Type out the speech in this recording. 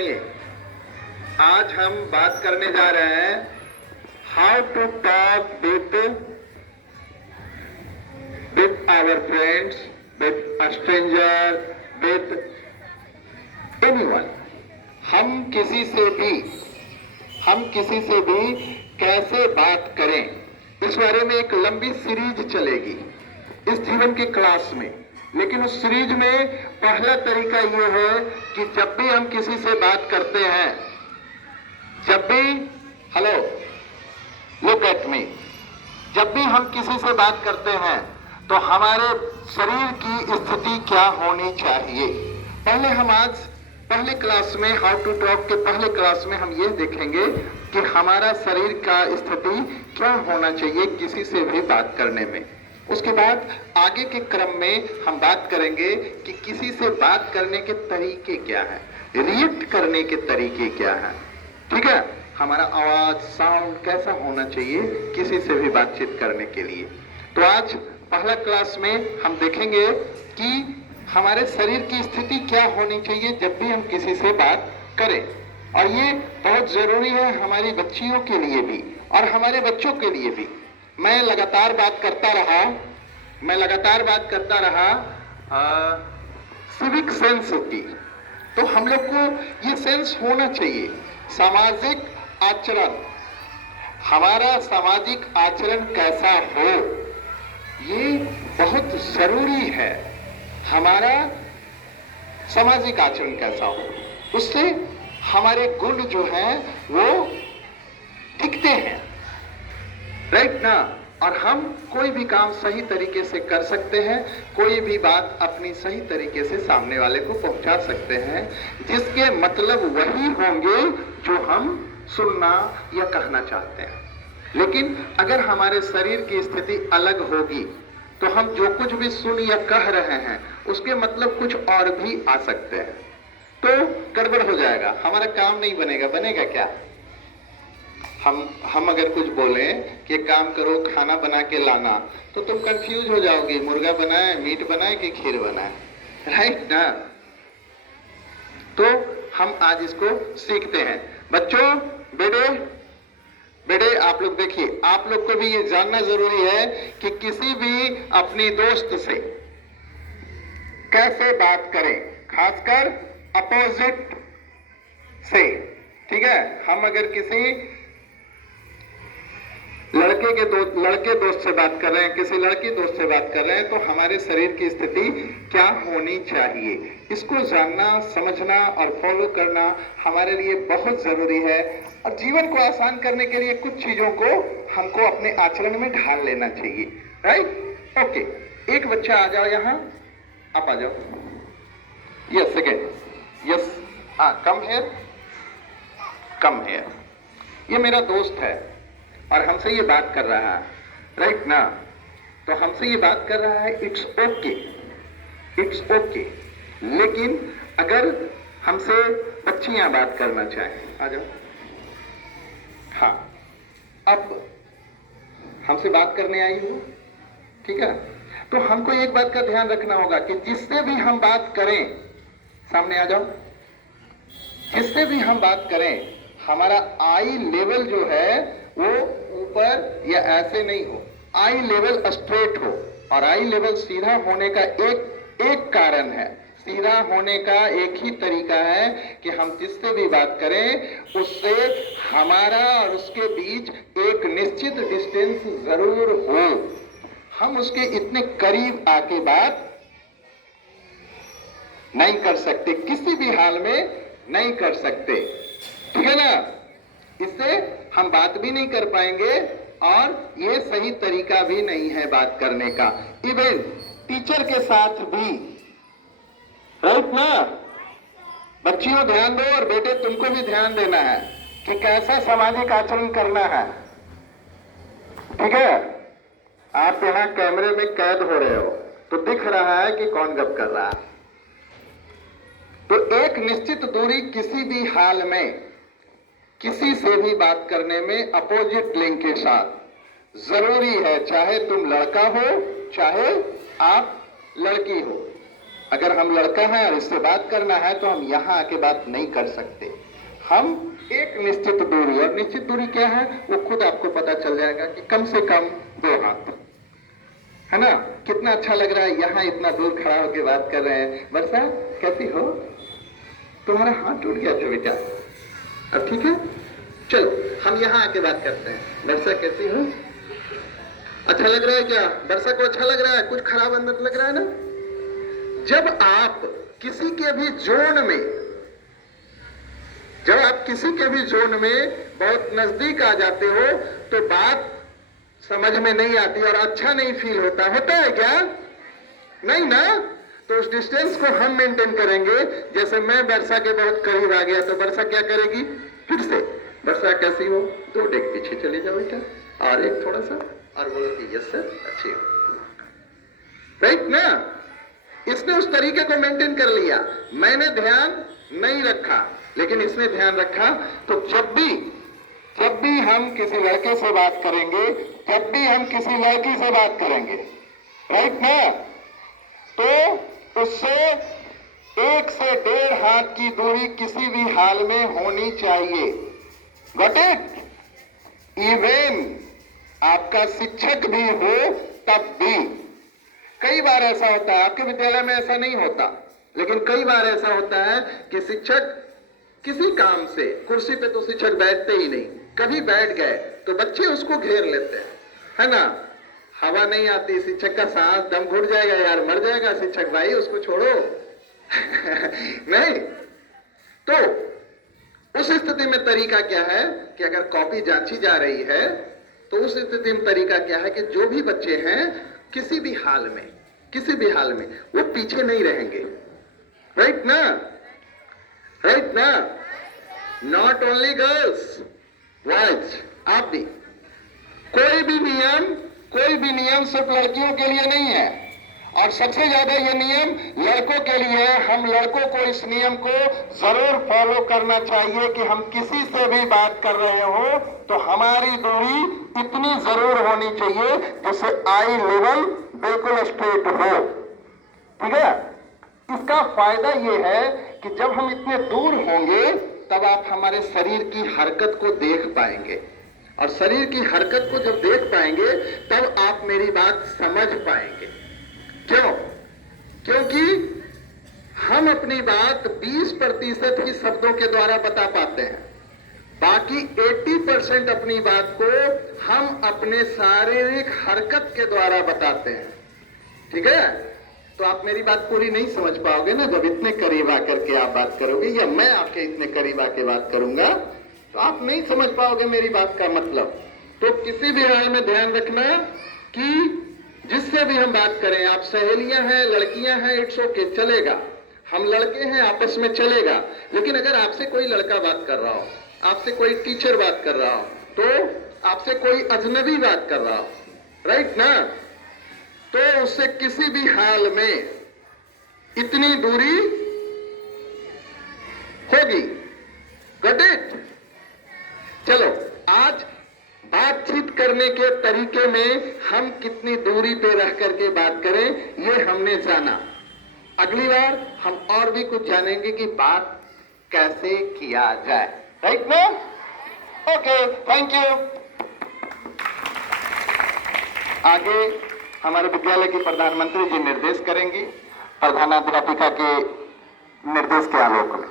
सुनिए, आज हम बात करने जा रहे हैं how to talk with our friends, with a stranger, with anyone. हम किसी से भी कैसे बात करें, इस बारे में एक लंबी सीरीज चलेगी इस जीवन के क्लास में। लेकिन उस सीरीज में पहला तरीका यह है कि जब भी हम किसी से बात करते हैं, हेलो लुक एट मी, जब भी हम किसी से बात करते हैं तो हमारे शरीर की स्थिति क्या होनी चाहिए। पहले क्लास में हाउ टू टॉक के पहले क्लास में हम ये देखेंगे कि हमारा शरीर का स्थिति क्या होना चाहिए किसी से भी बात करने में। उसके बाद आगे के क्रम में हम बात करेंगे कि किसी से बात करने के तरीके क्या हैं, रिएक्ट करने के तरीके क्या हैं। ठीक है, हमारा आवाज साउंड कैसा होना चाहिए किसी से भी बातचीत करने के लिए। तो आज पहला क्लास में हम देखेंगे कि हमारे शरीर की स्थिति क्या होनी चाहिए जब भी हम किसी से बात करें। और ये बहुत जरूरी है हमारी बच्चियों के लिए भी और हमारे बच्चों के लिए भी। मैं लगातार बात करता रहा सिविक सेंस की। तो हम लोग को ये सेंस होना चाहिए। सामाजिक आचरण, हमारा सामाजिक आचरण कैसा हो, ये बहुत जरूरी है। हमारा सामाजिक आचरण कैसा हो, उससे हमारे गुण जो हैं वो टिकते हैं, राइट ना। और हम कोई भी काम सही तरीके से कर सकते हैं, कोई भी बात अपनी सही तरीके से सामने वाले को पहुंचा सकते हैं, जिसके मतलब वही होंगे जो हम सुनना या कहना चाहते हैं। लेकिन अगर हमारे शरीर की स्थिति अलग होगी तो हम जो कुछ भी सुन या कह रहे हैं उसके मतलब कुछ और भी आ सकते हैं, तो गड़बड़ हो जाएगा, हमारा काम नहीं बनेगा क्या। हम अगर कुछ बोलें कि काम करो, खाना बना के लाना, तो तुम कंफ्यूज हो जाओगे, मुर्गा बनाए, मीट बनाए कि खीर बनाए, राइट ना। तो हम आज इसको सीखते हैं। बच्चों, बेटे आप लोग देखिए, आप लोग को भी ये जानना जरूरी है कि किसी भी अपनी दोस्त से कैसे बात करें, खासकर अपोजिट से। ठीक है, हम अगर किसी लड़के दोस्त से बात कर रहे हैं, किसी लड़की दोस्त से बात कर रहे हैं, तो हमारे शरीर की स्थिति क्या होनी चाहिए, इसको जानना, समझना और फॉलो करना हमारे लिए बहुत जरूरी है। और जीवन को आसान करने के लिए कुछ चीजों को हमको अपने आचरण में ढाल लेना चाहिए, राइट। ओके, एक बच्चा आ जाओ यहाँ, आप आ जाओ। यस, सेकेंड, यस, हाँ, कम हेयर। ये मेरा दोस्त है और हमसे ये बात कर रहा है, राइट ना। तो हमसे ये बात कर रहा है, इट्स ओके। लेकिन अगर हमसे बच्चियां बात करना चाहें, आ जाओ, हाँ, अब हमसे बात करने आई हो, ठीक है, तो हमको एक बात का ध्यान रखना होगा कि जिससे भी हम बात करें, सामने आ जाओ, जिससे भी हम बात करें, हमारा आई लेवल जो है वो ऊपर या ऐसे नहीं हो, आई लेवल स्ट्रेट हो। और आई लेवल सीधा होने का एक कारण है, सीधा होने का एक ही तरीका है कि हम जिससे भी बात करें उससे हमारा और उसके बीच एक निश्चित डिस्टेंस जरूर हो। हम उसके इतने करीब आके बात नहीं कर सकते, किसी भी हाल में नहीं कर सकते, ठीक है ना। इससे हम बात भी नहीं कर पाएंगे और ये सही तरीका भी नहीं है बात करने का, इवन टीचर के साथ भी, राइट ना। बच्चियों ध्यान दो और बेटे तुमको भी ध्यान देना है कि कैसा सामाजिक आचरण करना है, ठीक है। आप यहाँ कैमरे में कैद हो रहे हो तो दिख रहा है कि कौन गप कर रहा है। तो एक निश्चित दूरी किसी भी हाल में किसी से भी बात करने में अपोजिट लिंग के साथ जरूरी है, चाहे तुम लड़का हो चाहे आप लड़की हो, अगर हम लड़का हैं और इससे बात करना है तो हम यहाँ आके बात नहीं कर सकते। हम एक निश्चित दूरी, और निश्चित दूरी क्या है वो खुद आपको पता चल जाएगा कि कम से कम 2 हाथ, है ना। कितना अच्छा लग रहा है यहाँ इतना दूर खड़ा होकर बात कर रहे हैं। वर्षा कैसी हो? तुम्हारा हाथ टूट गया था बेटा, अब ठीक है? चलो हम यहाँ आके बात करते हैं। वर्षा कैसी हो? अच्छा लग रहा है क्या? वर्षा को अच्छा लग रहा है? कुछ खराब अंदर लग रहा है ना? जब आप किसी के भी जोन में बहुत नजदीक आ जाते हो तो बात समझ में नहीं आती और अच्छा नहीं फील होता है क्या? नहीं ना? तो उस डिस्टेंस को हम मेंटेन करेंगे। जैसे मैं वर्षा के बहुत करीब आ गया तो वर्षा क्या करेगी? फिर से वर्षा कैसी हो? 2 डेग पीछे चले जाओ बेटा, और एक थोड़ा सा, और बोलो कि यस सर अच्छी हो, राइट ना? इसने उस तरीके को मेंटेन कर लिया। मैंने ध्यान नहीं रखा लेकिन इसने ध्यान रखा। तो जब भी हम किसी लड़के से बात करेंगे, जब भी हम किसी लड़की से बात करेंगे, राइट ना, तो उससे 1 से 1.5 हाथ की दूरी किसी भी हाल में होनी चाहिए। Got it? इवन आपका शिक्षक भी हो तब भी। कई बार ऐसा होता है, आपके विद्यालय में ऐसा नहीं होता, लेकिन कई बार ऐसा होता है कि शिक्षक किसी काम से, कुर्सी पे तो शिक्षक बैठते ही नहीं, कभी बैठ गए तो बच्चे उसको घेर लेते हैं, है ना। हवा नहीं आती, शिक्षक का सांस दम घुट जाएगा, यार मर जाएगा शिक्षक भाई, उसको छोड़ो नहीं। तो उस स्थिति में तरीका क्या है कि अगर कॉपी जांची जा रही है तो उस स्थिति में तरीका क्या है कि जो भी बच्चे हैं किसी भी हाल में वो पीछे नहीं रहेंगे, राइट ना? नॉट ओनली गर्ल्स, बॉयज, आप भी। कोई भी नियम सिर्फ लड़कियों के लिए नहीं है, और सबसे ज्यादा ये नियम लड़कों के लिए है। हम लड़कों को इस नियम को जरूर फॉलो करना चाहिए कि हम किसी से भी बात कर रहे हो तो हमारी दूरी इतनी जरूर होनी चाहिए जिससे आई लेवल बिल्कुल स्ट्रेट हो, ठीक है? इसका फायदा ये है कि जब हम इतने दूर होंगे तब आप हमारे शरीर की हरकत को देख पाएंगे, और शरीर की हरकत को जब देख पाएंगे तब आप मेरी बात समझ पाएंगे। क्यों? क्योंकि हम अपनी बात 20% ही शब्दों के द्वारा बता पाते हैं, बाकी 80% अपनी बात को हम अपने शारीरिक हरकत के द्वारा बताते हैं, ठीक है? तो आप मेरी बात पूरी नहीं समझ पाओगे ना जब इतने करीब आकर के आप बात करोगे, या मैं आपके इतने करीब आके बात करूंगा तो आप नहीं समझ पाओगे मेरी बात का मतलब। तो किसी भी हाल में ध्यान रखना कि जिससे भी हम बात करें, आप सहेलियां हैं, लड़कियां हैं, इट्स ओके, चलेगा। हम लड़के हैं, आपस में चलेगा। लेकिन अगर आपसे कोई लड़का बात कर रहा हो, आपसे कोई टीचर बात कर रहा हो, तो आपसे कोई अजनबी बात कर रहा हो, राइट ना, तो उससे किसी भी हाल में इतनी दूरी होगी। Got it? चलो, आज बातचीत करने के तरीके में हम कितनी दूरी पे रह करके बात करें ये हमने जाना। अगली बार हम और भी कुछ जानेंगे कि बात कैसे किया जाए, राइट ना? Okay, thank you. आगे हमारे विद्यालय की प्रधानमंत्री जी निर्देश करेंगी, प्रधानाध्यापिका के निर्देश के आलोक में।